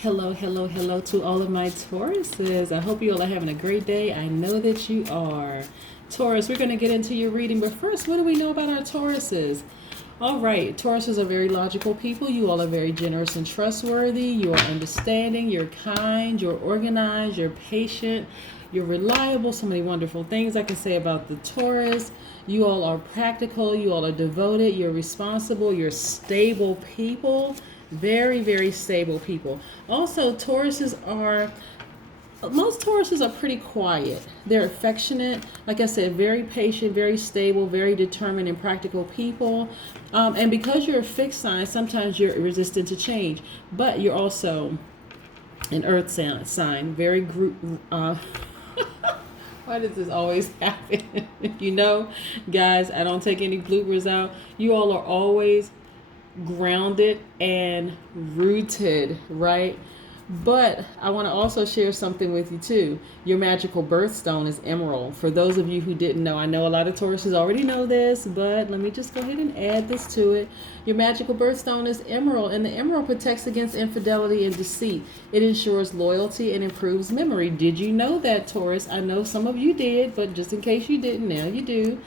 Hello, hello, hello to all of my Tauruses. I hope you all are having a great day. I know that you are. Taurus, we're going to get into your reading, but first, what do we know about our Tauruses? All right, Tauruses are very logical people. You all are very generous and trustworthy. You are understanding, you're kind, you're organized, you're patient, you're reliable. So many wonderful things I can say about the Taurus. You all are practical, you all are devoted, you're responsible, you're stable people. Very, very stable people. Also, most Tauruses are pretty quiet. They're affectionate, like I said, very patient, very stable, very determined and practical people. And because you're a fixed sign, sometimes you're resistant to change, but you're also an earth sign, very group. Why does this always happen? Guys, I don't take any bloopers out. You all are always grounded and rooted, right? But I want to also share something with you too. Your magical birthstone is emerald. For those of you who didn't know, I know a lot of Tauruses already know this, but let me just go ahead and add this to it. Your magical birthstone is emerald, and the emerald protects against infidelity and deceit. It ensures loyalty and improves memory. Did you know that, Taurus? I know some of you did, but just in case you didn't, now you do.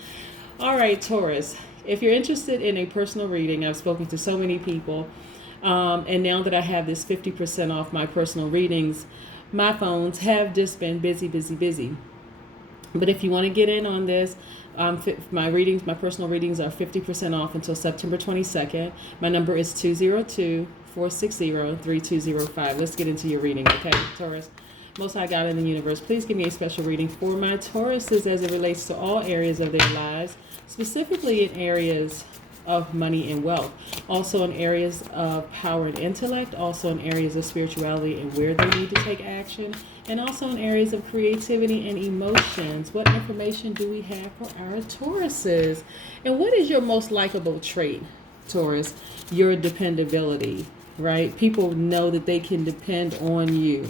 All right, Taurus. If you're interested in a personal reading, I've spoken to so many people, and now that I have this 50% off my personal readings, my phones have just been busy, busy, busy. But if you want to get in on this, my personal readings are 50% off until September 22nd. My number is 202-460-3205. Let's get into your reading, okay, Taurus? Most High God in the universe, please give me a special reading for my Tauruses as it relates to all areas of their lives, specifically in areas of money and wealth, also in areas of power and intellect, also in areas of spirituality and where they need to take action, and also in areas of creativity and emotions. What information do we have for our Tauruses? And what is your most likable trait, Taurus? Your dependability, right? People know that they can depend on you.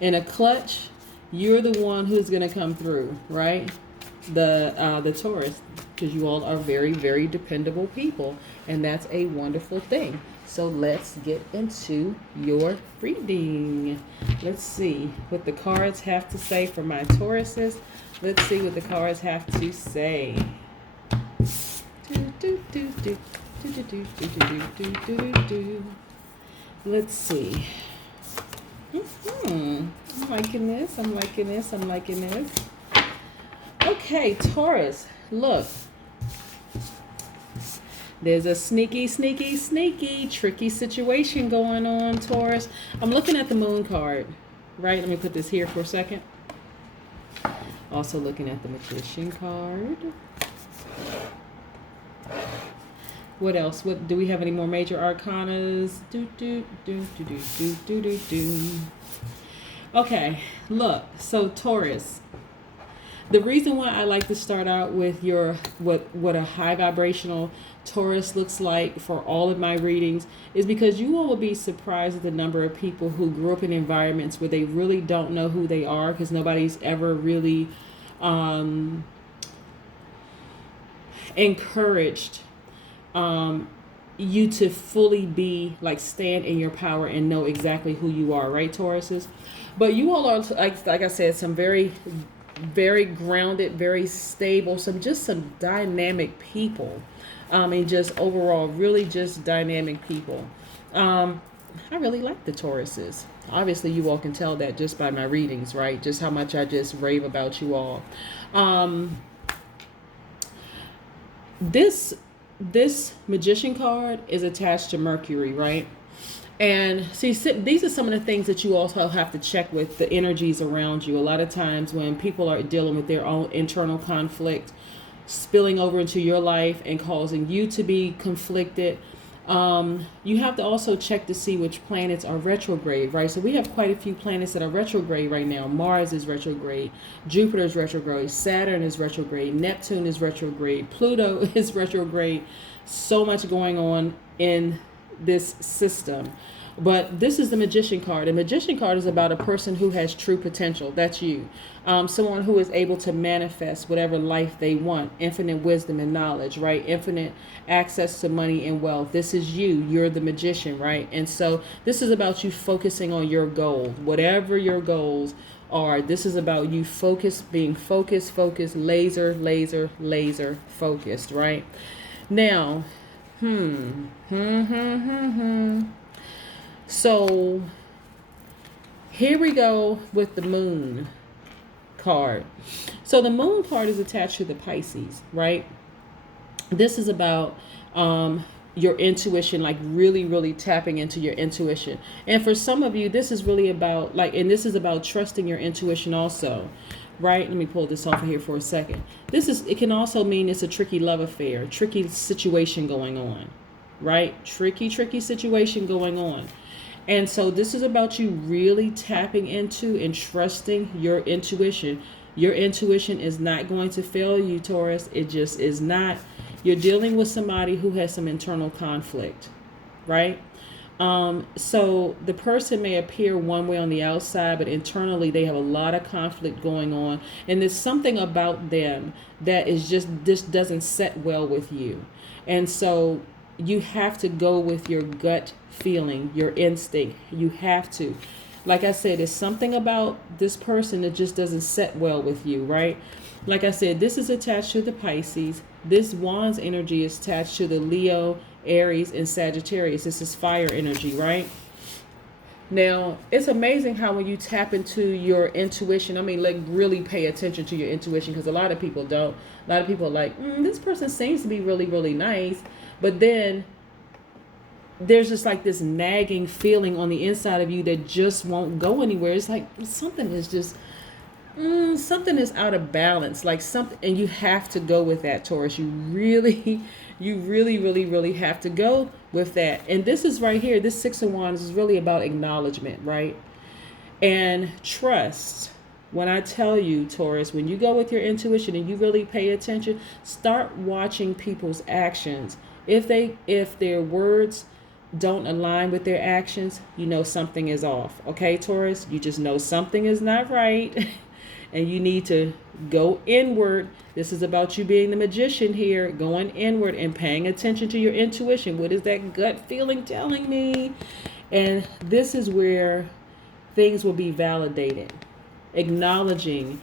In a clutch, you're the one who's going to come through, right? The Taurus, because you all are very, very dependable people, and that's a wonderful thing. So let's get into your reading. Let's see what the cards have to say for my Tauruses. Let's see what the cards have to say. Let's see. I'm liking this. I'm liking this. I'm liking this. Okay, Taurus, look. There's a sneaky, sneaky, sneaky, tricky situation going on, Taurus. I'm looking at the moon card, right? Let me put this here for a second. Also looking at the magician card. What else? What do we have? Any more major arcanas? Okay, look. So Taurus, the reason why I like to start out with what a high vibrational Taurus looks like for all of my readings is because you all will be surprised at the number of people who grew up in environments where they really don't know who they are, because nobody's ever really encouraged you to fully be like stand in your power and know exactly who you are, right, Tauruses? But you all are, like I said, some very, very grounded, very stable, some dynamic people, and just overall really just dynamic people. I really like the Tauruses. Obviously, you all can tell that just by my readings, right? Just how much I just rave about you all. This magician card is attached to Mercury, right? And see, these are some of the things that you also have to check with the energies around you. A lot of times when people are dealing with their own internal conflict spilling over into your life and causing you to be conflicted, you have to also check to see which planets are retrograde, right? So we have quite a few planets that are retrograde right now. Mars is retrograde, Jupiter is retrograde, Saturn is retrograde, Neptune is retrograde, Pluto is retrograde. So much going on in this system. But this is the Magician card. The Magician card is about a person who has true potential. That's you. Someone who is able to manifest whatever life they want. Infinite wisdom and knowledge, right? Infinite access to money and wealth. This is you. You're the magician, right? And so this is about you focusing on your goal. Whatever your goals are, this is about you being focused, laser focused, right? Now, So here we go with the Moon card. So the Moon card is attached to the Pisces, right? This is about your intuition, like really tapping into your intuition. And for some of you, this is really about and this is about trusting your intuition also, right? Let me pull this off of here for a second. It can also mean it's a tricky love affair, tricky situation going on, right? Tricky situation going on. And so this is about you really tapping into and trusting your intuition. Your intuition is not going to fail you, Taurus. It just is not. You're dealing with somebody who has some internal conflict, right? So the person may appear one way on the outside, but internally they have a lot of conflict going on. And there's something about them that is this doesn't set well with you. And so you have to go with your gut feeling, your instinct. You have to. Like I said, there's something about this person that just doesn't set well with you, right? Like I said, this is attached to the Pisces. This Wands energy is attached to the Leo, Aries, and Sagittarius. This is fire energy, right? Now, it's amazing how when you tap into your intuition, really pay attention to your intuition, because a lot of people don't. A lot of people are like, this person seems to be really nice. But then there's just like this nagging feeling on the inside of you that just won't go anywhere. It's like something is just, something is out of balance, like something, and you have to go with that, Taurus. You really have to go with that. And this is right here, this Six of Wands is really about acknowledgement, right? And trust. When I tell you, Taurus, when you go with your intuition and you really pay attention, start watching people's actions. If their words don't align with their actions, you know something is off. Okay, Taurus, you just know something is not right. And you need to go inward. This is about you being the magician here, going inward and paying attention to your intuition. What is that gut feeling telling me? And this is where things will be validated. Acknowledging,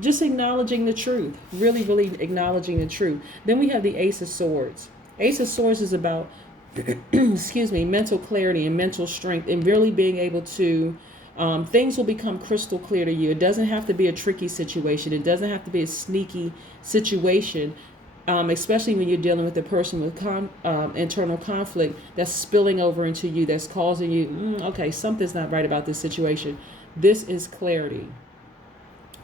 just acknowledging the truth. Really acknowledging the truth. Then we have the Ace of Swords. Ace of Swords is about, mental clarity and mental strength, and really being able to, things will become crystal clear to you. It doesn't have to be a tricky situation. It doesn't have to be a sneaky situation, especially when you're dealing with a person with internal conflict that's spilling over into you, that's causing you, okay, something's not right about this situation. This is clarity,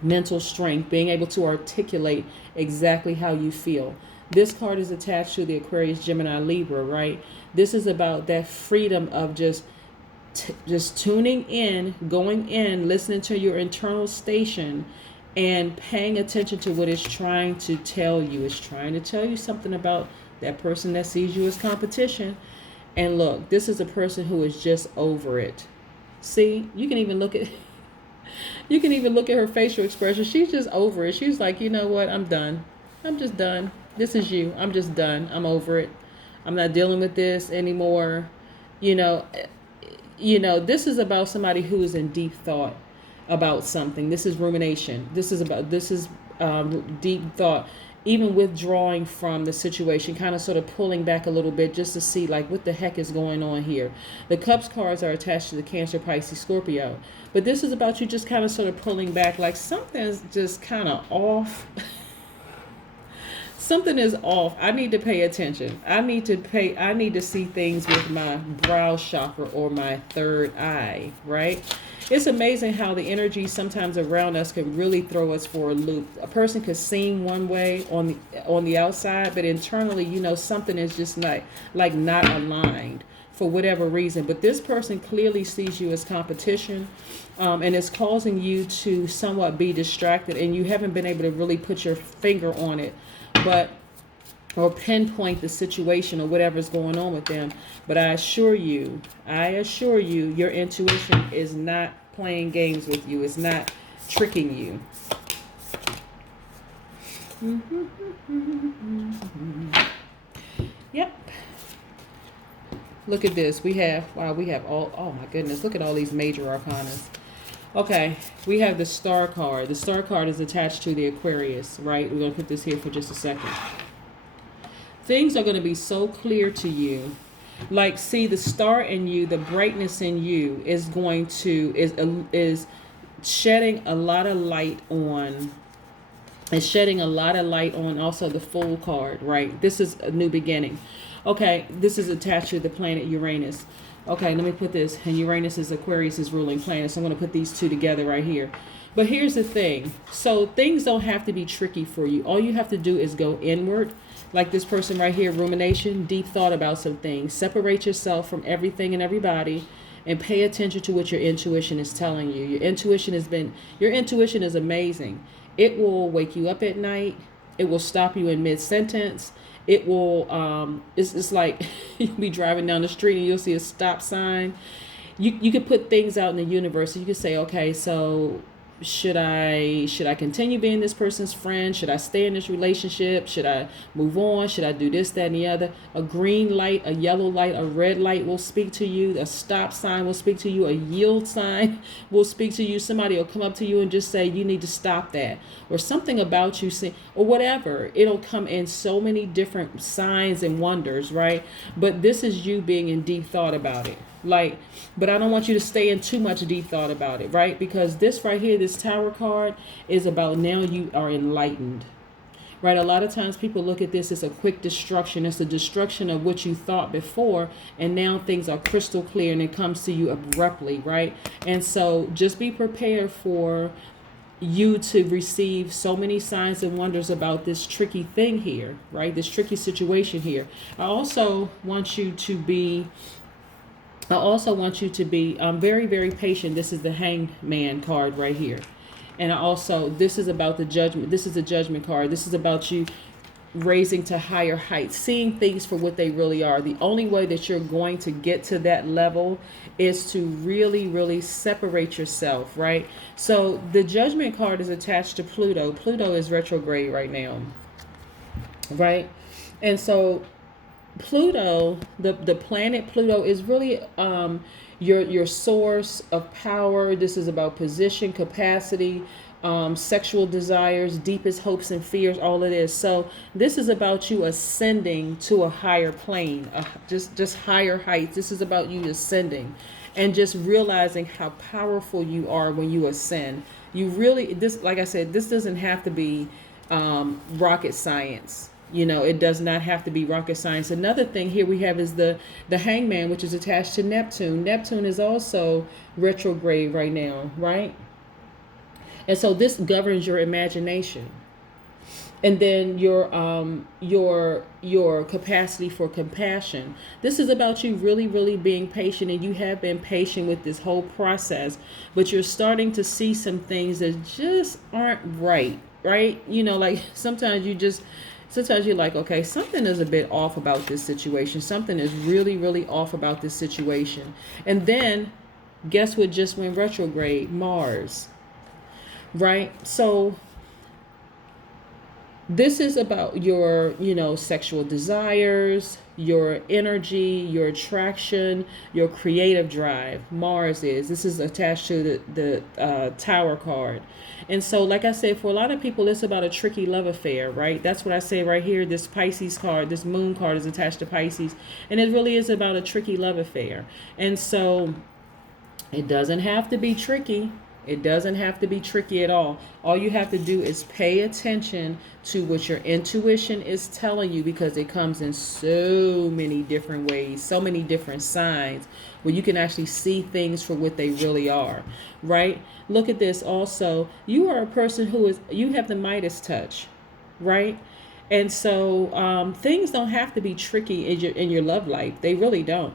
mental strength, being able to articulate exactly how you feel. This card is attached to the Aquarius, Gemini, Libra, right? This is about that freedom of just tuning in, going in, listening to your internal station, and paying attention to what it's trying to tell you. It's trying to tell you something about that person that sees you as competition. And look, this is a person who is just over it. See, you can even look at her facial expression. She's just over it. She's like, you know what? I'm done. I'm just done. This is you. I'm just done. I'm over it. I'm not dealing with this anymore. This is about somebody who is in deep thought about something. This is rumination. This is deep thought, even withdrawing from the situation, kind of sort of pulling back a little bit just to see like what the heck is going on here. The Cups cards are attached to the Cancer, Pisces, Scorpio. But this is about you just kind of sort of pulling back, like something's just kind of off. Something is off. I need to pay attention. I need to see things with my brow chakra or my third eye, right? It's amazing how the energy sometimes around us can really throw us for a loop. A person could seem one way on the outside, but internally, something is just not aligned for whatever reason. But this person clearly sees you as competition, and it's causing you to somewhat be distracted, and you haven't been able to really put your finger on it. But or pinpoint the situation or whatever's going on with them. But I assure you, your intuition is not playing games with you. It's not tricking you. Yep. Look at this. We have all, oh my goodness, look at all these major arcanas. Okay, we have the star card. The star card is attached to the Aquarius, right? We're going to put this here for just a second. Things are going to be so clear to you. Like, see, the star in you, the brightness in you is going to, is shedding a lot of light on, also the Fool card, right? This is a new beginning. Okay, this is attached to the planet Uranus. Okay, let me put this. And Uranus is Aquarius' ruling planet. So I'm going to put these two together right here. But here's the thing. So things don't have to be tricky for you. All you have to do is go inward. Like this person right here, rumination, deep thought about some things. Separate yourself from everything and everybody and pay attention to what your intuition is telling you. Your intuition is amazing. It will wake you up at night. It will stop you in mid-sentence. It will, it's like you'll be driving down the street and you'll see a stop sign. You could put things out in the universe. You could say, okay, so should I continue being this person's friend? Should I stay in this relationship? Should I move on? Should I do this, that, and the other? A green light, a yellow light, a red light will speak to you. A stop sign will speak to you. A yield sign will speak to you. Somebody will come up to you and just say, you need to stop that. Or something about you, or whatever. It'll come in so many different signs and wonders, right? But this is you being in deep thought about it. But I don't want you to stay in too much deep thought about it, right? Because this right here, this Tower card is about now you are enlightened, right? A lot of times people look at this as a quick destruction. It's the destruction of what you thought before, and now things are crystal clear and it comes to you abruptly, right? And so just be prepared for you to receive so many signs and wonders about this tricky thing here, right? This tricky situation here. I also want you to be very, very patient. This is the Hangman card right here. And this is about the judgment. This is the Judgment card. This is about you raising to higher heights, seeing things for what they really are. The only way that you're going to get to that level is to really, really separate yourself, right? So the Judgment card is attached to Pluto. Pluto is retrograde right now, right? And so Pluto, the planet Pluto is really your source of power. This is about position, capacity, sexual desires, deepest hopes and fears, all of this. So this is about you ascending to a higher plane, just higher heights. This is about you ascending and just realizing how powerful you are when you ascend. You really, like I said, this doesn't have to be rocket science. You know, it does not have to be rocket science. Another thing here we have is the Hangman, which is attached to Neptune. Neptune is also retrograde right now, right? And so this governs your imagination. And then your capacity for compassion. This is about you really, really being patient, and you have been patient with this whole process, but you're starting to see some things that just aren't right? You know, like sometimes you're like, okay, something is a bit off about this situation. Something is really, really off about this situation. And then guess what just went retrograde? Mars, right? So this is about your, sexual desires, your energy, your attraction, your creative drive. Mars is. This is attached to the Tower card. And so, like I said, for a lot of people, it's about a tricky love affair, right? That's what I say right here. This Pisces card, this Moon card is attached to Pisces. And it really is about a tricky love affair. And so it doesn't have to be tricky. It doesn't have to be tricky at all. All you have to do is pay attention to what your intuition is telling you, because it comes in so many different ways, so many different signs where you can actually see things for what they really are, right? Look at this also. You are a person you have the Midas touch, right? And so things don't have to be tricky in your love life. They really don't.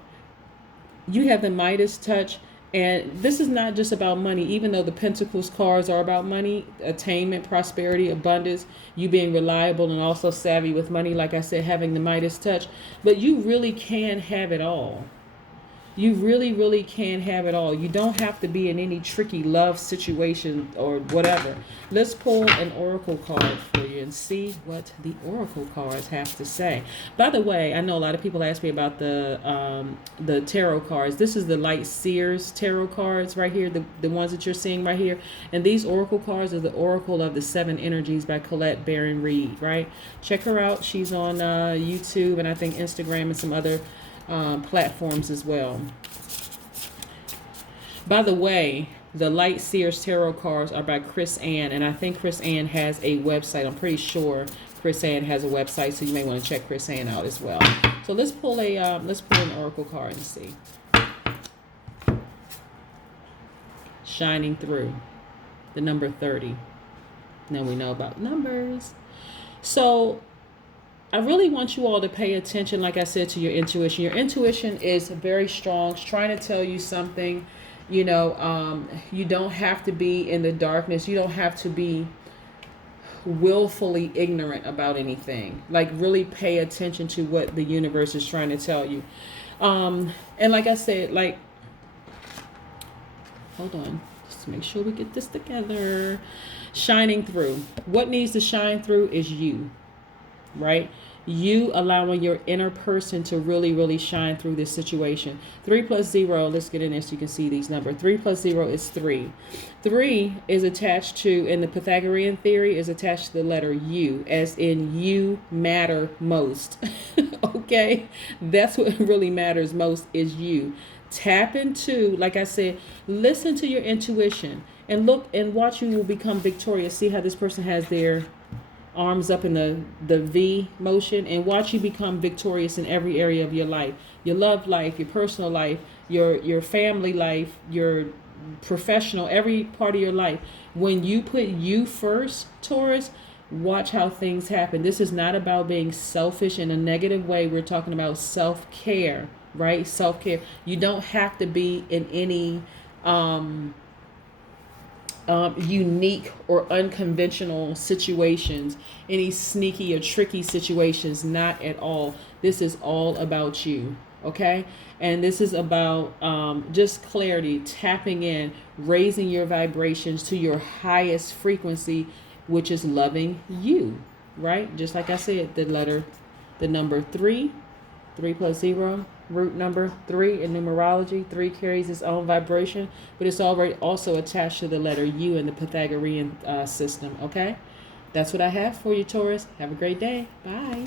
You have the Midas touch. And this is not just about money, even though the Pentacles cards are about money, attainment, prosperity, abundance, you being reliable and also savvy with money. Like I said, having the Midas touch, but you really can have it all. You really, really can have it all. You don't have to be in any tricky love situation or whatever. Let's pull an oracle card for you and see what the oracle cards have to say. By the way, I know a lot of people ask me about the tarot cards. This is the Light Seers tarot cards right here, the ones that you're seeing right here. And these oracle cards are the Oracle of the Seven Energies by Colette Baron Reed, right? Check her out. She's on YouTube and I think Instagram and some other platforms as well. By the way, the Light Seers Tarot cards are by Chris Ann, and I think Chris Ann has a website. I'm pretty sure Chris Ann has a website, so you may want to check Chris Ann out as well. So let's pull an oracle card and see. Shining through the number 30. Now we know about numbers. So I really want you all to pay attention, like I said, to your intuition. Your intuition is very strong. It's trying to tell you something. You know, you don't have to be in the darkness. You don't have to be willfully ignorant about anything. Like, really pay attention to what the universe is trying to tell you. And like I said, like, hold on. Just make sure we get this together. Shining through. What needs to shine through is you. Right? You allowing your inner person to really, really shine through this situation. 3 plus 0, let's get in there so you can see these numbers. 3 plus 0 is 3. 3 is attached to, in the Pythagorean theory, is attached to the letter U, as in you matter most. Okay? That's what really matters most, is you. Tap into, like I said, listen to your intuition and look and watch. You will become victorious. See how this person has their arms up in the V motion, and watch you become victorious in every area of your life. Your love life, your personal life, your family life, your professional, every part of your life. When you put you first, Taurus, watch how things happen. This is not about being selfish in a negative way. We're talking about self-care, right? Self-care. You don't have to be in any unique or unconventional situations, any sneaky or tricky situations, not at all. This is all about you, okay? And this is about just clarity, tapping in, raising your vibrations to your highest frequency, which is loving you, right? Just like I said, the number 3 plus 0, root number 3 in numerology. 3 carries its own vibration, but it's already also attached to the letter U in the Pythagorean system, okay? That's what I have for you, Taurus. Have a great day. Bye.